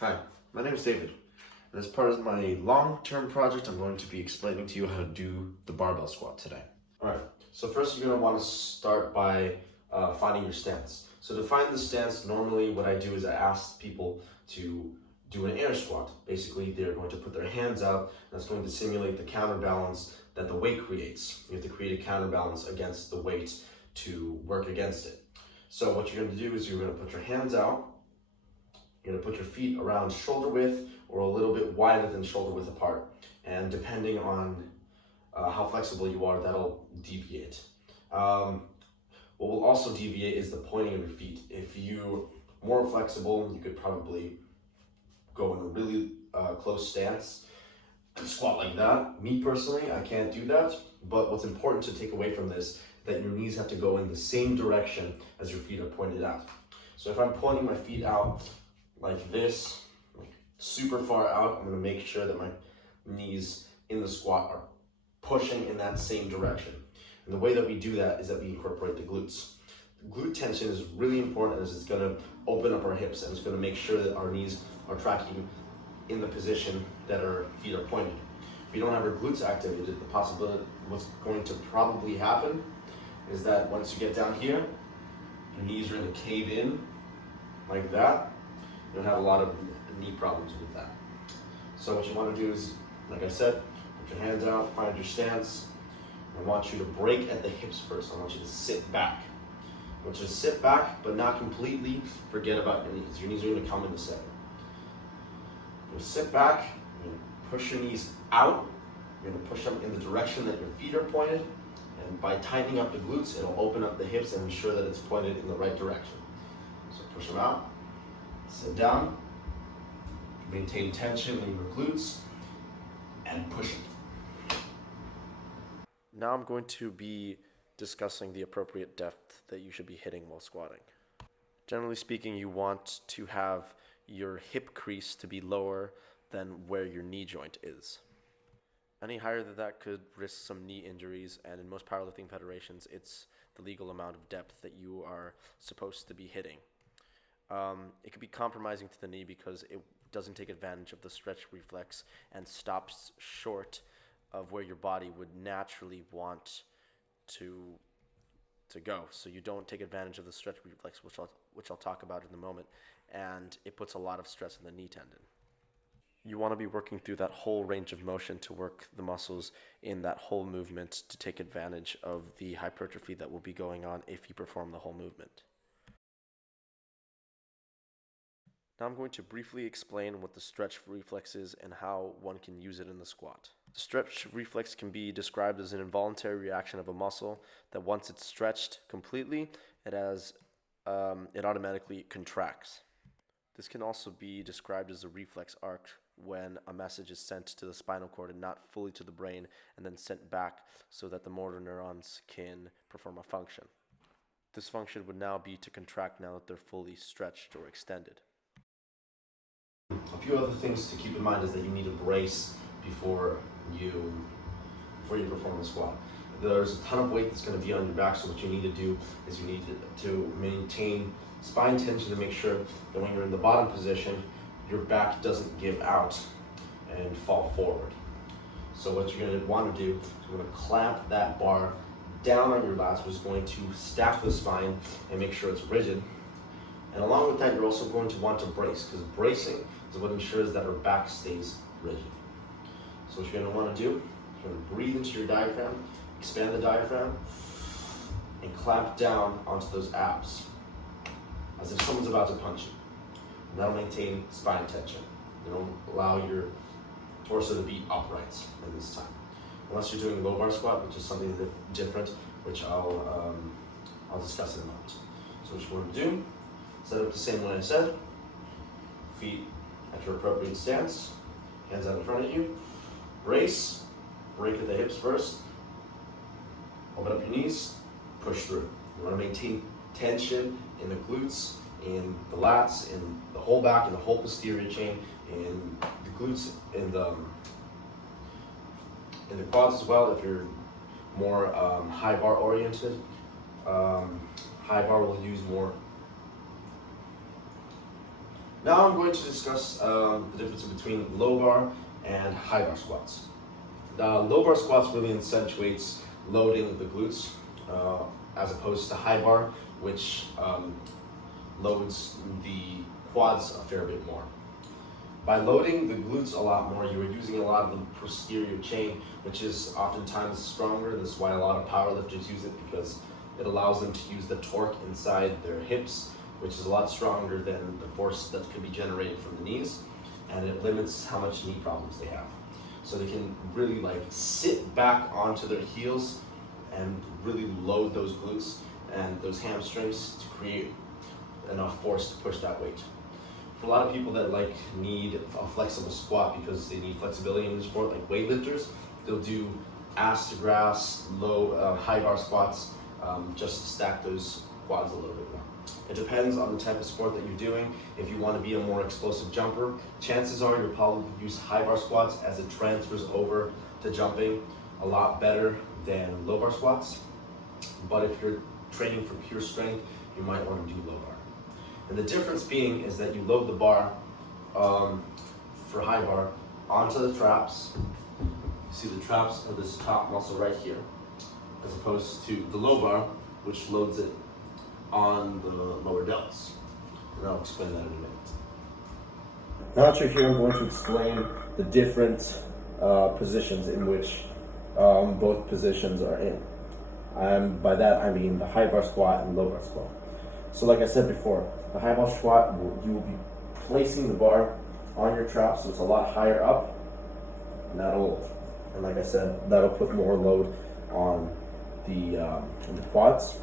Hi, my name is David, and as part of my long-term project, I'm going to be explaining to you how to do the barbell squat today. Alright, so first you're going to want to start by finding your stance. So to find the stance, normally what I do is I ask people to do an air squat. Basically, they're going to put their hands out, and that's going to simulate the counterbalance that the weight creates. You have to create a counterbalance against the weight to work against it. So what you're going to do is you're going to put your hands out. You're going to put your feet around shoulder width or a little bit wider than shoulder width apart. And depending on how flexible you are, that'll deviate. What will also deviate is the pointing of your feet. If you're more flexible, you could probably go in a really close stance and squat like that. Me personally, I can't do that. But what's important to take away from this is that your knees have to go in the same direction as your feet are pointed out. So if I'm pointing my feet out like this, like super far out, I'm going to make sure that my knees in the squat are pushing in that same direction. And the way that we do that is that we incorporate the glutes. The glute tension is really important as it's going to open up our hips and it's going to make sure that our knees are tracking in the position that our feet are pointed. If we don't have our glutes activated, the possibility what's going to probably happen is that once you get down here, your knees are going to cave in like that. You don't have a lot of knee problems with that. So what you want to do is, like I said, put your hands out, find your stance. I want you to break at the hips first. I want you to sit back. I want you to sit back, but not completely forget about your knees. Your knees are going to come into center. You're going to sit back, you're going to push your knees out. You're going to push them in the direction that your feet are pointed. And by tightening up the glutes, it'll open up the hips and ensure that it's pointed in the right direction. So push them out. Sit down, maintain tension in your glutes, and push it. Now I'm going to be discussing the appropriate depth that you should be hitting while squatting. Generally speaking, you want to have your hip crease to be lower than where your knee joint is. Any higher than that could risk some knee injuries, and in most powerlifting federations, it's the legal amount of depth that you are supposed to be hitting. It could be compromising to the knee because it doesn't take advantage of the stretch reflex and stops short of where your body would naturally want to go. So you don't take advantage of the stretch reflex, which I'll talk about in a moment, and it puts a lot of stress on the knee tendon. You want to be working through that whole range of motion to work the muscles in that whole movement to take advantage of the hypertrophy that will be going on if you perform the whole movement. Now I'm going to briefly explain what the stretch reflex is and how one can use it in the squat. The stretch reflex can be described as an involuntary reaction of a muscle that once it's stretched completely, it automatically contracts. This can also be described as a reflex arc when a message is sent to the spinal cord and not fully to the brain and then sent back so that the motor neurons can perform a function. This function would now be to contract now that they're fully stretched or extended. A few other things to keep in mind is that you need a brace before you perform the squat. There's a ton of weight that's going to be on your back, so what you need to do is you need to maintain spine tension to make sure that when you're in the bottom position, your back doesn't give out and fall forward. So what you're going to want to do is you're going to clamp that bar down on your lats, which is going to stack the spine and make sure it's rigid. And along with that, you're also going to want to brace, because bracing is what ensures that our back stays rigid. So what you're going to want to do, you're going to breathe into your diaphragm, expand the diaphragm, and clamp down onto those abs, as if someone's about to punch you. And that'll maintain spine tension. It'll allow your torso to be upright in this time. Unless you're doing low bar squat, which is something different, which I'll discuss in a moment. So what you want to do, set up the same way I said, feet at your appropriate stance, hands out in front of you, brace, break at the hips first, open up your knees, push through. You want to maintain tension in the glutes, in the lats, in the whole back, in the whole posterior chain, in the glutes, in the quads as well. If you're more high bar oriented, high bar will use more Now I'm going to discuss the difference between low bar and high bar squats. Low bar squats really accentuates loading the glutes as opposed to high bar, which loads the quads a fair bit more. By loading the glutes a lot more, you are using a lot of the posterior chain, which is oftentimes stronger. This is why a lot of powerlifters use it, because it allows them to use the torque inside their hips, which is a lot stronger than the force that can be generated from the knees, and it limits how much knee problems they have. So they can really sit back onto their heels and really load those glutes and those hamstrings to create enough force to push that weight. For a lot of people that need a flexible squat because they need flexibility in the sport, like weightlifters, they'll do ass to grass, high bar squats, just to stack those quads a little bit more. It depends on the type of sport that you're doing. If you want to be a more explosive jumper, chances are you'll probably use high bar squats as it transfers over to jumping a lot better than low bar squats. But if you're training for pure strength, you might want to do low bar. And the difference being is that you load the bar for high bar onto the traps. You see the traps are this top muscle right here, as opposed to the low bar, which loads it on the lower delts. And I'll explain that in a minute. Now that you're here, I'm going to explain the different positions in which both positions are in. By that I mean the high bar squat and low bar squat. So like I said before, the high bar squat, you will be placing the bar on your trap, so it's a lot higher up, and like I said, that'll put more load on the quads.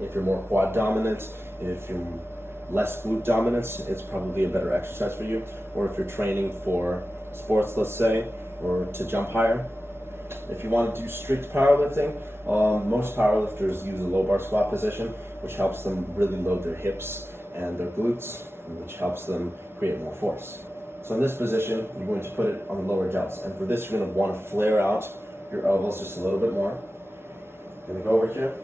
If you're more quad dominant, if you're less glute dominance, it's probably a better exercise for you. Or if you're training for sports, let's say, or to jump higher. If you want to do strict powerlifting, most powerlifters use a low bar squat position, which helps them really load their hips and their glutes, which helps them create more force. So in this position, you're going to put it on the lower delts. And for this, you're going to want to flare out your elbows just a little bit more. You're going to go over here.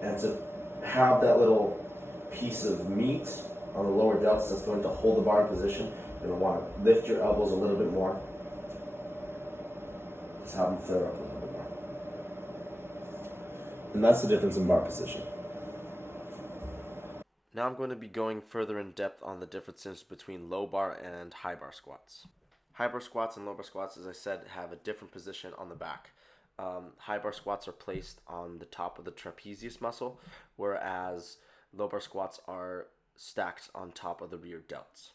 And to have that little piece of meat on the lower delts that's going to hold the bar in position, you're going to want to lift your elbows a little bit more. Just have them flare up a little bit more. And that's the difference in bar position. Now I'm going to be going further in depth on the differences between low bar and high bar squats. High bar squats and low bar squats, as I said, have a different position on the back. High bar squats are placed on the top of the trapezius muscle, whereas low bar squats are stacked on top of the rear delts.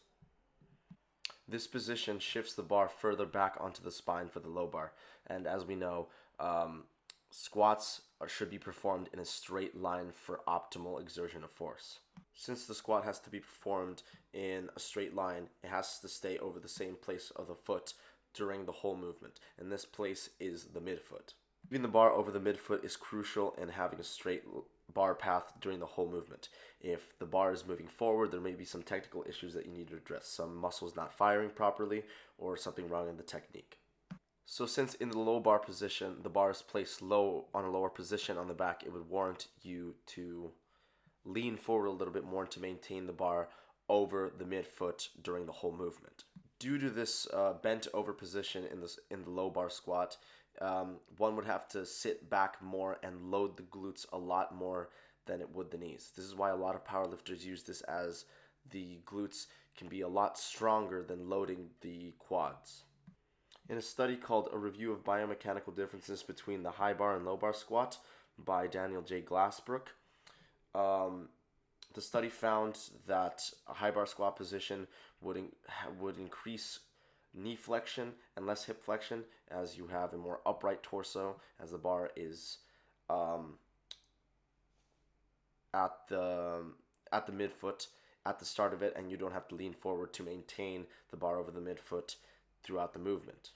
This position shifts the bar further back onto the spine for the low bar, and as we know, squats should be performed in a straight line for optimal exertion of force. Since the squat has to be performed in a straight line, it has to stay over the same place of the foot during the whole movement, and this place is the midfoot. Keeping the bar over the midfoot is crucial in having a straight bar path during the whole movement. If the bar is moving forward, there may be some technical issues that you need to address, some muscles not firing properly or something wrong in the technique. So since in the low bar position, the bar is placed low on a lower position on the back, it would warrant you to lean forward a little bit more to maintain the bar over the midfoot during the whole movement. Due to this bent over position in the low bar squat, one would have to sit back more and load the glutes a lot more than it would the knees. This is why a lot of powerlifters use this, as the glutes can be a lot stronger than loading the quads. In a study called A Review of Biomechanical Differences Between the High Bar and Low Bar Squat by Daniel J. Glassbrook, the study found that a high bar squat position would increase knee flexion and less hip flexion, as you have a more upright torso, as the bar is at the midfoot at the start of it, and you don't have to lean forward to maintain the bar over the midfoot throughout the movement.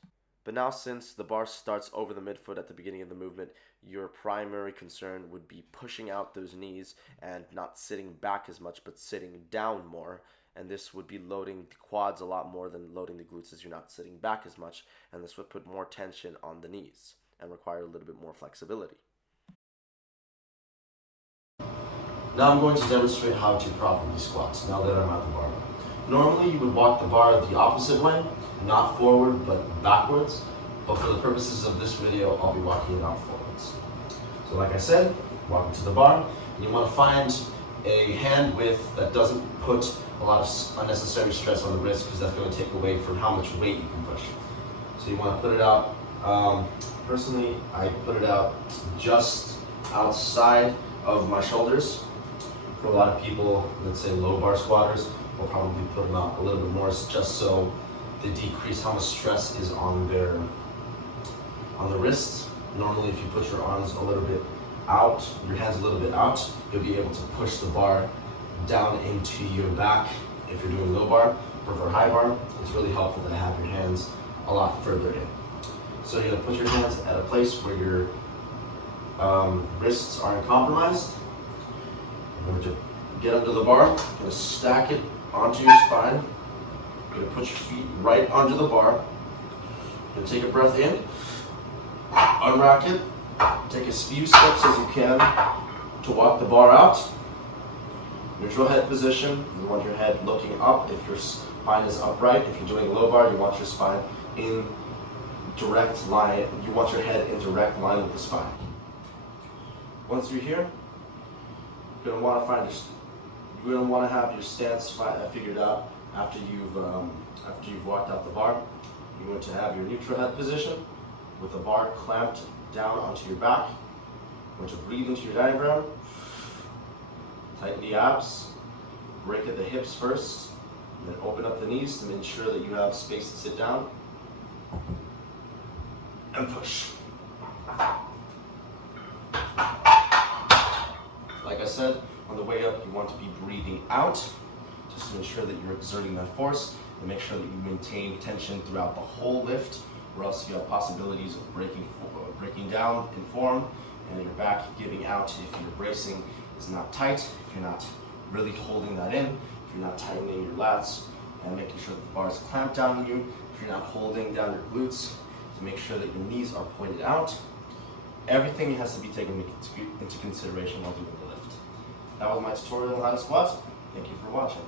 But now, since the bar starts over the midfoot at the beginning of the movement, your primary concern would be pushing out those knees and not sitting back as much, but sitting down more. And this would be loading the quads a lot more than loading the glutes, as you're not sitting back as much. And this would put more tension on the knees and require a little bit more flexibility. Now I'm going to demonstrate how to properly squat now that I'm at the bar. Normally you would walk the bar the opposite way, not forward but backwards, but for the purposes of this video, I'll be walking it out forwards. So like I said, walking to the bar, and you want to find a hand width that doesn't put a lot of unnecessary stress on the wrist, because that's going to take away from how much weight you can push. So you want to put it out, personally I put it out just outside of my shoulders. For a lot of people, let's say low bar squatters, will probably put them out a little bit more just so they decrease how much stress is on the wrists. Normally if you put your arms a little bit out, your hands a little bit out, you'll be able to push the bar down into your back if you're doing low bar. Or for high bar, it's really helpful to have your hands a lot further in. So you're gonna put your hands at a place where your wrists aren't compromised. You're going to get under the bar, you're gonna stack it onto your spine. You're gonna put your feet right under the bar. You're gonna take a breath in, unrack it, take as few steps as you can to walk the bar out. Neutral head position, you want your head looking up if your spine is upright. If you're doing low bar, you want your spine in direct line, you want your head in direct line with the spine. Once you're here, you're gonna want to have your stance figured out after you've walked out the bar. You're going to have your neutral head position with the bar clamped down onto your back. You're going to breathe into your diaphragm, tighten the abs, break at the hips first, and then open up the knees to ensure that you have space to sit down, and push. Like I said, on the way up, you want to be breathing out just to ensure that you're exerting that force, and make sure that you maintain tension throughout the whole lift, or else you have possibilities of breaking down in form, and your back giving out if your bracing is not tight, if you're not really holding that in, if you're not tightening your lats and making sure that the bar is clamped down on you, if you're not holding down your glutes, to make sure that your knees are pointed out. Everything has to be taken into consideration while doing the lift. That was my tutorial on how to squat. Thank you for watching.